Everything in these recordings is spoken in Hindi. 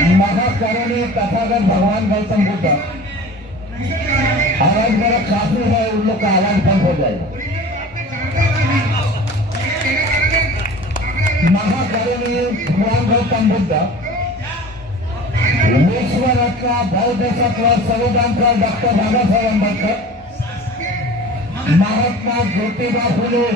महाकरुणी तथागत भगवान गौतम बुद्ध, आवाज मेरा काफी है, उन लोग का आवाज बंद हो जाएगा। महाकरुणी भगवान गौतम बुद्ध, विश्व रत्न बौद्ध तत्व संविधान डॉक्टर बाबासाहेब आंबेडकर, महात्मा ज्योतिबा फुले,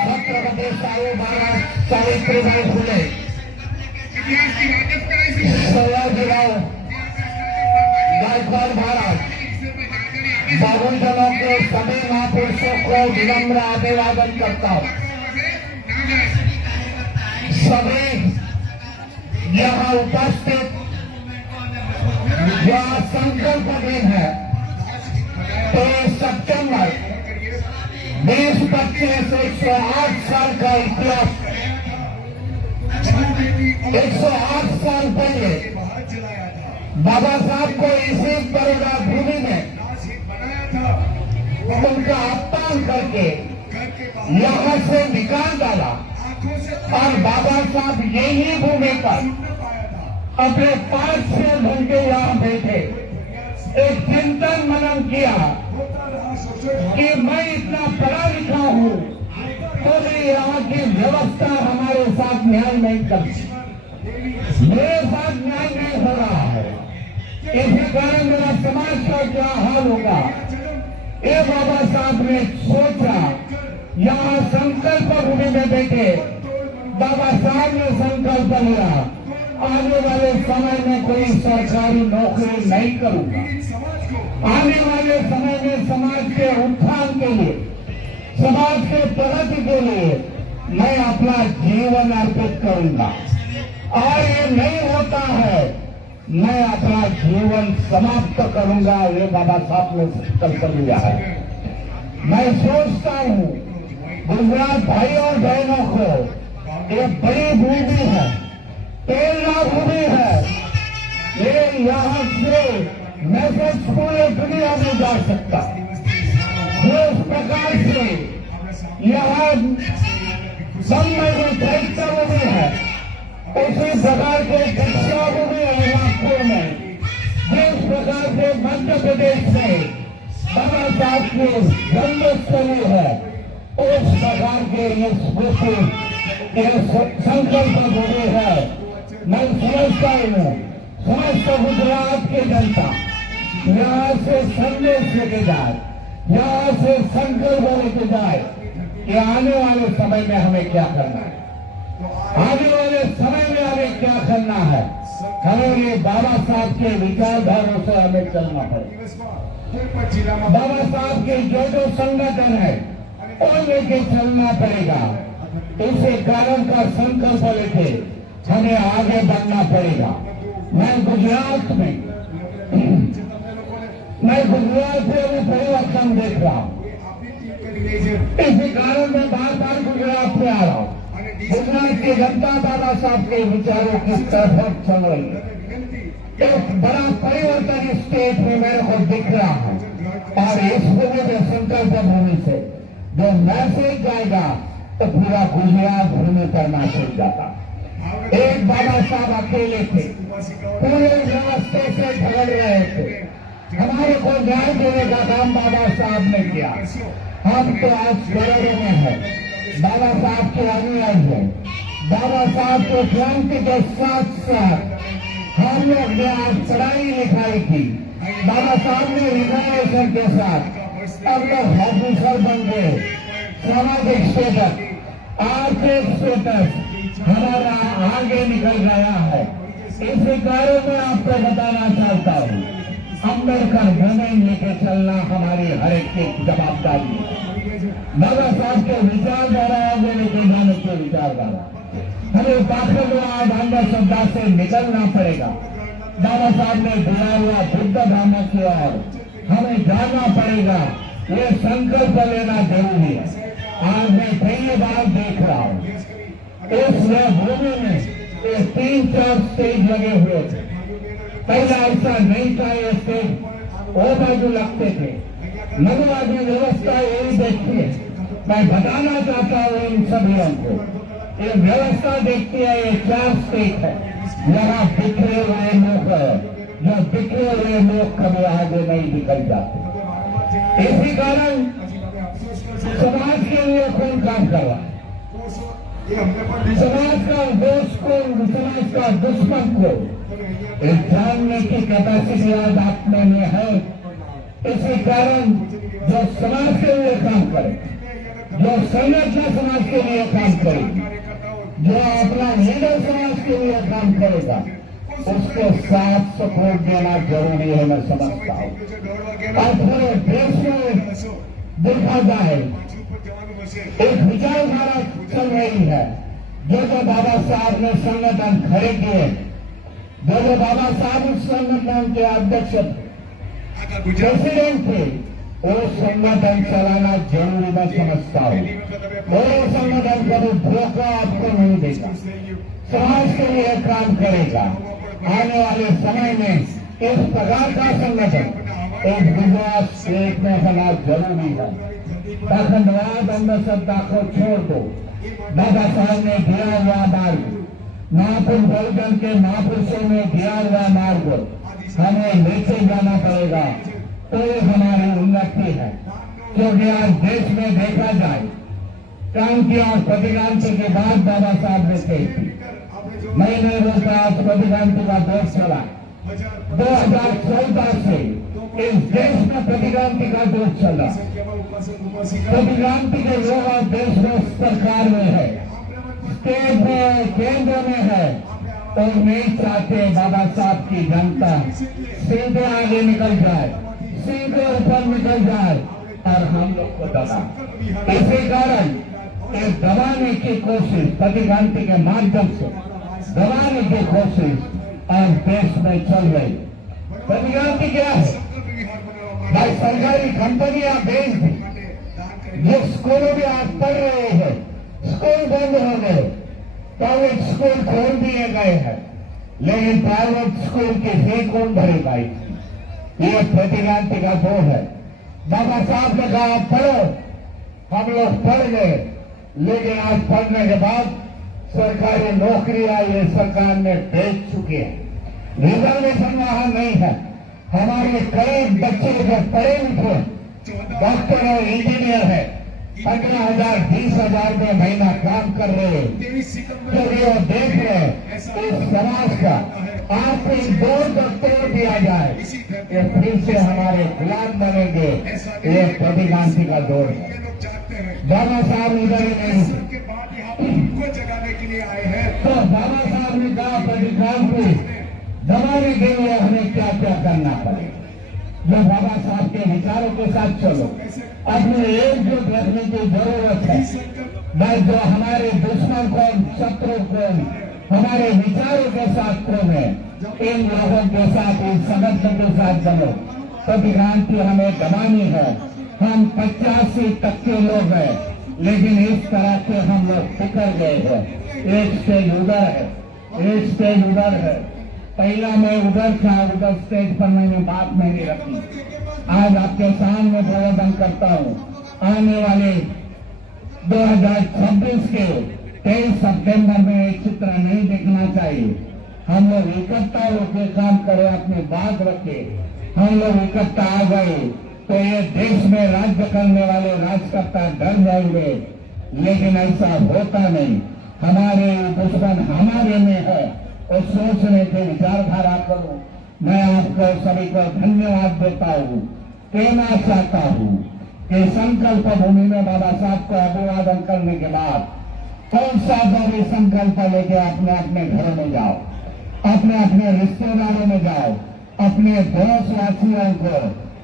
छत्रपती शाहू महाराज, सावित्रीबाई फुले, सयाजीराव गायकवाड़ महाराज, बाबुजनों के सभी महापुरुषों को विनम्र अभिवादन करता हूँ। सभी यहाँ उपस्थित यह संकल्प दिन है, 23 सितंबर 2025 108 साल का इतिहास, 108 साल पहले बाबा साहब को इसी बड़ौदा भूमि में उनका अपमान करके यहाँ से निकाल डाला और बाबा साहब यही भूमि पर अपने 5-6 घंटे यहाँ बैठे, एक चिंतन मनन किया कि मैं इतना पढ़ा लिखा हूँ तो भी यहाँ की व्यवस्था हमारे साथ न्याय नहीं करती, मेरे साथ न्याय नहीं हो रहा है, इसी कारण मेरा समाज का क्या हाल होगा। ये बाबा साहब ने सोचा, यहाँ संकल्प भूमि में बैठे बाबा साहब ने संकल्प लिया, आने वाले समय में कोई सरकारी नौकरी नहीं करूंगा, आने वाले समय में समाज के उत्थान के लिए, समाज के प्रगति के लिए मैं अपना जीवन अर्पित करूंगा, और ये नहीं होता है मैं अपना जीवन समाप्त करूंगा। ये बाबा साहब ने संकल्प लिया है। मैं सोचता हूँ गुजरात भाई और बहनों को एक बड़ी भूमि है, प्रेरणा भूमि है, ये यहाँ से मैसेज पूरे दुनिया में जा सकता। जिस प्रकार से यहाँ बम्बई में दैत्य भूमि है, उसी प्रकार के दीक्षा भूमि है नागपुर में, जिस प्रकार से मध्य प्रदेश में बाबा साहब की जन्मस्थली है, उस प्रकार के ये संकल्प भूमि है। मैं समझता हूँ समस्त गुजरात की जनता यहाँ से संदेश लेके जाए, यहाँ से संकल्प लेके जाए कि आने वाले समय में हमें क्या करना है, आने वाले समय में हमें क्या करना है। हमें ये बाबा साहब के विचारधारों से हमें चलना पड़ेगा। बाबा साहब के जो संगठन है और लेके चलना पड़ेगा। इसी कारण का संकल्प लेके हमें आगे बढ़ना पड़ेगा। मैं गुजरात में अभी परिवर्तन देख रहा हूँ, इसी कारण मैं बार बार गुजरात में आ रहा हूँ। गुजरात की जनता बाबा साहब के विचारों की तरफ चल रही है। एक बड़ा परिवर्तन इस स्टेट में मेरे को दिख रहा है, और इस भूमि में संकल्प भूमि से जो मैसेज जाएगा तो पूरा गुजरात भूमि पर मैसेज जाता। एक बाबा साहब अकेले थे, पूरे व्यवस्था से झगड़ रहे थे, हमारे को न्याय देने का काम बाबा साहब ने किया। हम तो आज गौरव में है, बाबा साहब के अनुयायी है। बाबा साहब के क्रांति के साथ साथ हम लोग ने आज पढ़ाई लिखाई की, बाबा साहब ने रिजर्वेशन के साथ अब लोग ऑफिसर बन गए, सामाजिक स्टेटस, आर्थिक स्टेटस हमारा आगे निकल गया है। इसी कारण मैं आपको बताना चाहता हूँ, अम्बेडकर मूवमेंट लेके चलना हमारी हर एक की जवाबदारी है। बाबा साहब के विचारधारा आगे लेके जाने के विचारधारा हमें पाखंडवाद अंधश्रद्धा से निकलना पड़ेगा। बाबा साहब ने बुलाया हुआ बुद्ध धर्म की ओर हमें जाना पड़ेगा। ये संकल्प लेना जरूरी है। आज मैं पहली बार देख रहा हूँ इस भूमि में 3-4 स्टेज लगे हुए थे। पहले ऐसा नहीं था, ये स्टेज वो बाजू लगते थे। मनोवादी व्यवस्था यही देखती है। मैं बताना चाहता हूँ इन सभी को, ये व्यवस्था देखती है, ये 4 स्टेट है। यहाँ बिखरे हुए लोग हैं, जो बिखरे हुए लोग कभी आगे नहीं निकल जाते। इसी कारण समाज के लिए कौन काम कर रहा है? समाज का दोस्त को, समाज का दुश्मन को जानने की कैपेसिटी आज आप में है। इसी कारण जो समाज के लिए काम करे, जो संगठन समाज के लिए काम करे, जो अपना लीडर समाज के लिए काम करेगा, उसको साथ सपोर्ट देना जरूरी है, मैं समझता हूँ। और पूरे देश में देखा जाए एक विचारधारा चल रही है। जो बाबा साहब ने संगठन खड़े किए, जो बाबा साहब उस संगठन के अध्यक्ष प्रेसिडेंट थे, वो संगठन चलाना जरूरी मैं समझता हूँ। वो संगठन कभी धोखा आपको नहीं देगा, समाज के लिए काम करेगा। आने वाले समय में इस प्रकार का संगठन एक गुजरात स्टेट में होना जरूरी है। पाखंडवाद अंधश्रद्धा को छोड़ दो। बाबा साहब ने दिया हुआ मार्ग, महापुरुष बहुजन के महापुरुषों ने दिया हुआ मार्ग हमें लेके जाना पड़ेगा, तो ये हमारी उन्नति है। क्योंकि आज देश में देखा जाए, क्रांति और प्रतिक्रांति के बाद बाबा साहब ने कही, मैं नहीं बोलता आज प्रतिक्रांति का दौर चला। 2014 से इस देश में प्रतिक्रांति का दौर चला। प्रतिक्रांति के लोग आज देश में सरकार में है, स्टेट में, केंद्र में है, और नहीं चाहते बाबा साहब की जनता सीधे आगे निकल जाए, सीधे ऊपर निकल जाए और हम लोग को दबा। इसी कारण एक दबाने की कोशिश प्रतिक्रांति के माध्यम से दबाने की कोशिश आज देश में चल रही। प्रतिक्रांति क्या है भाई? सरकारी कंपनियां बेच दी, जो स्कूलों में आज पढ़ रहे हैं, स्कूल बंद हो गए, प्राइवेट स्कूल खोल दिए गए हैं, लेकिन प्राइवेट स्कूल की फी कौन भरेगा? ये प्रतिक्रांति का दौर है। बाबा साहब ने कहा पढ़ो, हम लोग पढ़ गए, लेकिन आज पढ़ने के बाद सरकारी नौकरियां ये सरकार ने बेच चुकी है। रिजर्वेशन वहां नहीं है। हमारे कई बच्चे जो पढ़े लिखे डॉक्टर और इंजीनियर है, 15,000 20,000 में महीना काम कर रहे हैं, क्योंकि वो देख रहे हैं इस समाज का आपको दौर को तोड़ दिया जाए, ये फिर से हमारे गुलाम बनेंगे। ये प्रतिक्रांति का दौर है। बाबा साहब इधर ही नहीं जगाने के लिए आए हैं, तो बाबा साहब ने कहा प्रतिक्रांति दबाने के लिए हमें क्या क्या करना पड़ेगा। जो बाबा साहब के विचारों के साथ चलो, अपने एकजुट रखने की जरूरत है। बस जो हमारे दुश्मन को, शत्रु को हमारे विचारों के साथ कौन है, इन लोगों के साथ, इन संगठन के साथ चलो। प्रतिक्रांति हमें दबानी है। हम 85% लोग हैं, लेकिन इस तरह से हम लोग बिखर गए हैं। एक स्टेज उधर है, एक स्टेज उधर है। पहला मैं उधर था, उधर स्टेज पर मैंने बात नहीं रखी। आज आपके सामने प्रवर्तन करता हूँ। आने वाले 2026 के 23 सितंबर में एक चित्र नहीं देखना चाहिए। हम लोग इकट्ठा होकर काम करें, अपनी बात रखे। हम लोग इकट्ठा आ गए तो ये देश में राज्य करने वाले राजकर्ता डर जाएंगे, लेकिन ऐसा होता नहीं। हमारे दुश्मन हमारे में है, और सोचने की विचारधारा करो। मैं आपको सभी को धन्यवाद देता हूँ, कहना चाहता हूँ कि संकल्प भूमि में बाबा साहब को अभिवादन करने के बाद कौन सा भी संकल्प लेके अपने अपने घरों में जाओ, अपने अपने रिश्तेदारों में जाओ, अपने देशवासियों को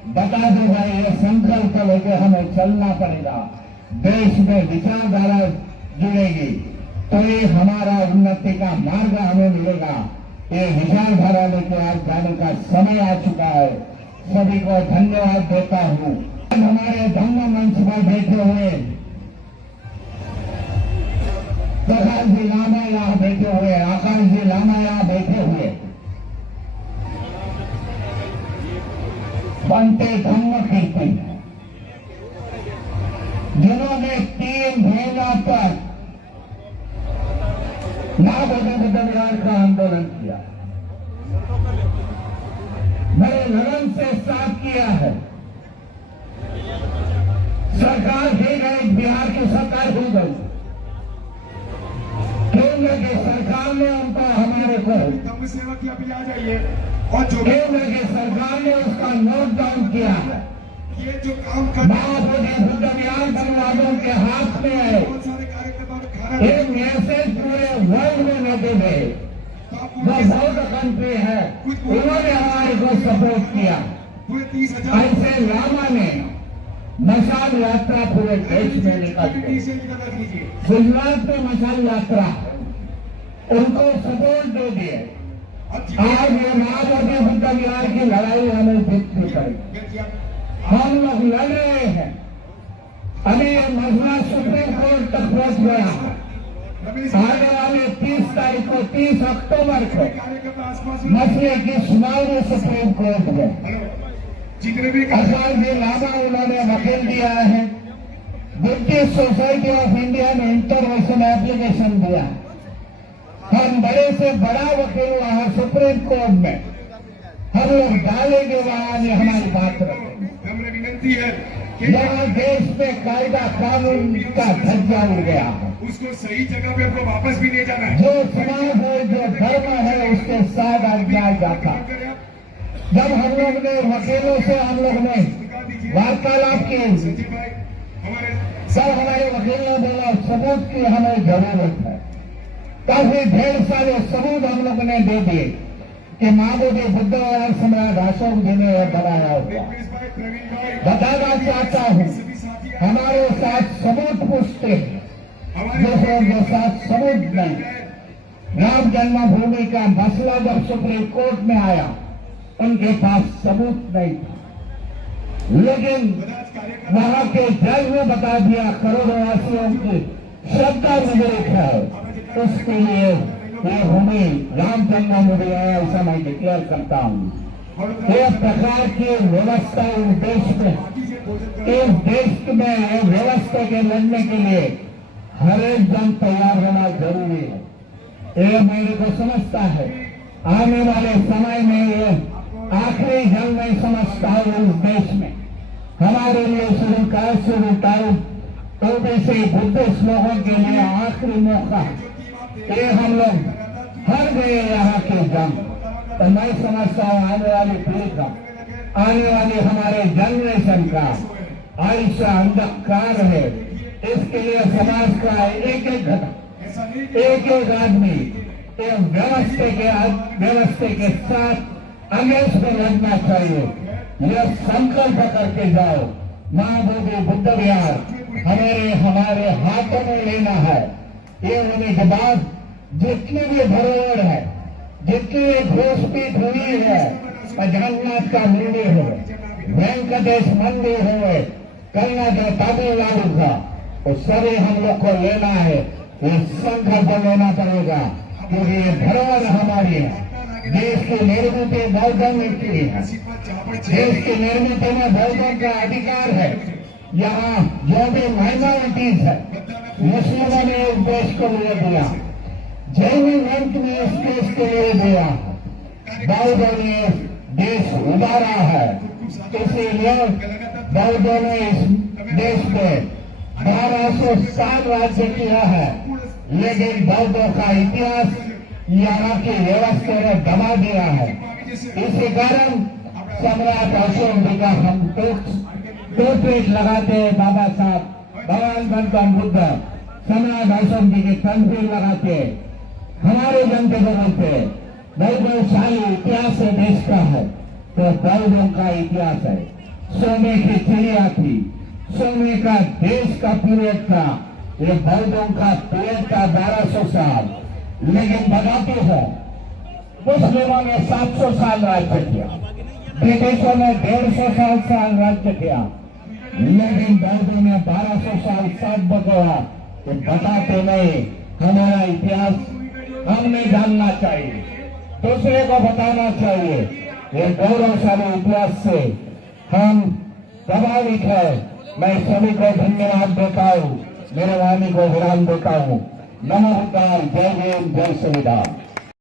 बता दो भाई ये संकल्प लेके हमें चलना पड़ेगा। देश में विचारधारा जुड़ेगी तो ये हमारा उन्नति का मार्ग हमें मिलेगा। ये विचारधारा लेके आज जाने का समय आ चुका है। सभी को धन्यवाद देता हूँ। हमारे धम्म मंच पर बैठे हुए प्रकाश जी लामा यहाँ बैठे हुए, आकाश जी लामा यहाँ बैठे हुए, बनते धम्म कीर्ति जिन्होंने 3 महीना तक ना बदल का आंदोलन किया, धर्म सेवक ही अभी आ जाइए। और जो केंद्र की सरकार ने उसका नोट डाउन किया है। ये जो काम कर बुद्ध विहार धर्मवादों के हाथ में है। बहुत सारे कार्यकर्ताओं ने खाना एक मैसेज पूरे वर्ल्ड में न दे गए। वो बहुत कंट्री है, उन्होंने हमारे को सपोर्ट किया। पूरे 30,000 ऐसे लामा ने मशाल यात्रा पूरे देश में निकाली। गुजरात में मशाल यात्रा उनको सपोर्ट दे दिए। आज ये महाबोधि बुद्ध विहार की लड़ाई हमें जीतनी पड़ेगी। हम लोग लड़ रहे हैं। अभी ये मसला सुप्रीम कोर्ट तक पहुंच गया है। आने वाले 30 तारीख को 30 अक्टूबर को मसले की सुनवाई सुप्रीम कोर्ट में। जितने भी अशोक जी लामा उन्होंने वकील दिया है। ब्रिटिश सोसाइटी ऑफ इंडिया ने इंटरनेशनल एप्लीकेशन दिया। हम बड़े से बड़ा वकील वहां सुप्रीम कोर्ट में हम लोग डालेंगे, वहां हमारी बात रखेंगे। हमें विनती है कि यहाँ देश में कायदा कानून का धज्जा उड़ गया है। उसको सही जगह पे हमको वापस भी ले जाना है। जो समाज है, जो धर्म है, उसके साथ अन्याय जाता। जब हम लोग ने वकीलों से हम लोग ने वार्तालाप की, सब हमारे वकील ने बोला सबूत की हमें जरूरत है। काफी ढेर सारे सबूत हम लोग ने दे दिए कि महाबोधि बुद्ध और सम्राट अशोक जी ने यह बनाया हुआ। बताना चाहता हूँ, हमारे साथ सबूत पूछते हैं, दूसरों के साथ सबूत नहीं। राम जन्मभूमि का मसला जब सुप्रीम कोर्ट में आया, उनके पास सबूत नहीं था, लेकिन वहां के जज ने बता दिया करोड़ों वासियों की श्रद्धा विवेक है, उसके लिए ये भूमि राम जन्मभूमि है, ऐसा मैं डिक्लेयर करता हूँ। एक प्रकार की व्यवस्था इस देश में ये व्यवस्था के लड़ने के लिए हर एक जन तैयार होना जरूरी है। ये मेरे को समझता है आने वाले समय में ये आखिरी जंग नहीं समझता हूँ इस देश में। हमारे लिए शुरू कास्ट से रिटायर्ड ओबीसी बुद्धिस्ट लोगों के लिए आखिरी मौका। ये हम लोग हर गए यहाँ के जंग, तो मैं समझता हूँ आने वाली पीढ़ी का, आने वाली हमारे जनरेशन का आयुष्य अंधकार है। इसके लिए समाज का एक एक घटक, एक एक आदमी व्यवस्था के साथ अगेंस्ट में लड़ना चाहिए। यह संकल्प करके जाओ, महाबोधि बुद्ध विहार हमारे हाथों में लेना है। ये होने के बाद जितनी भी धरोहर है, जितनी घोषपीठ हुई है, जगन्नाथ का मंदिर हो, वेंकटेश मंदिर हो, कर्नाटक तमिलनाडु का, तो सभी हम लोग को लेना है। ये संकल्प लेना पड़ेगा, क्योंकि ये धरोहर हमारी है। देश की निर्मित बौद्धों की है, देश की निर्मित में बौद्धों का अधिकार है। यहाँ जो भी माइनॉरिटीज है, मुस्लिमों ने इस देश को लिए दिया, जैन मंच ने इस देश के लिए दिया, बौद्धों ने देश उबारा है। इसीलिए बौद्धों ने इस देश में 1200 साल राज्य किया है, लेकिन बौद्धों का इतिहास यहाँ की व्यवस्था ने दबा दिया है। इसी कारण सम्राट अशोक जी का हम टोपीट लगाते हैं, बाबा साहब भगवान गौतम बुद्ध सम्राट अशोक जी की तस्वीर लगाते हैं। हमारे जनते को बोलते वैभवशाली इतिहास है देश का है, तो बौद्धों का इतिहास है। सोने की चिड़िया थी, सोने का देश का पीरियड था, ये बौद्धों का पीरियड था 1200 साल। लेकिन बताते हो मुस्लिमों ने 700 साल राज्य किया, ब्रिटिशों ने 150 साल राज्य किया, लेकिन बौद्धों ने 1200 साल साथ बगोया। तो बताते नहीं, हमारा इतिहास हमने जानना चाहिए, दूसरे को बताना चाहिए। ये गौरवशाली इतिहास से हम प्रभावित है। मैं सभी को धन्यवाद देता हूँ, मेरे वाणी को विराम देता हूँ। नमो बुद्धाय, जय हिंद, जय संविधान।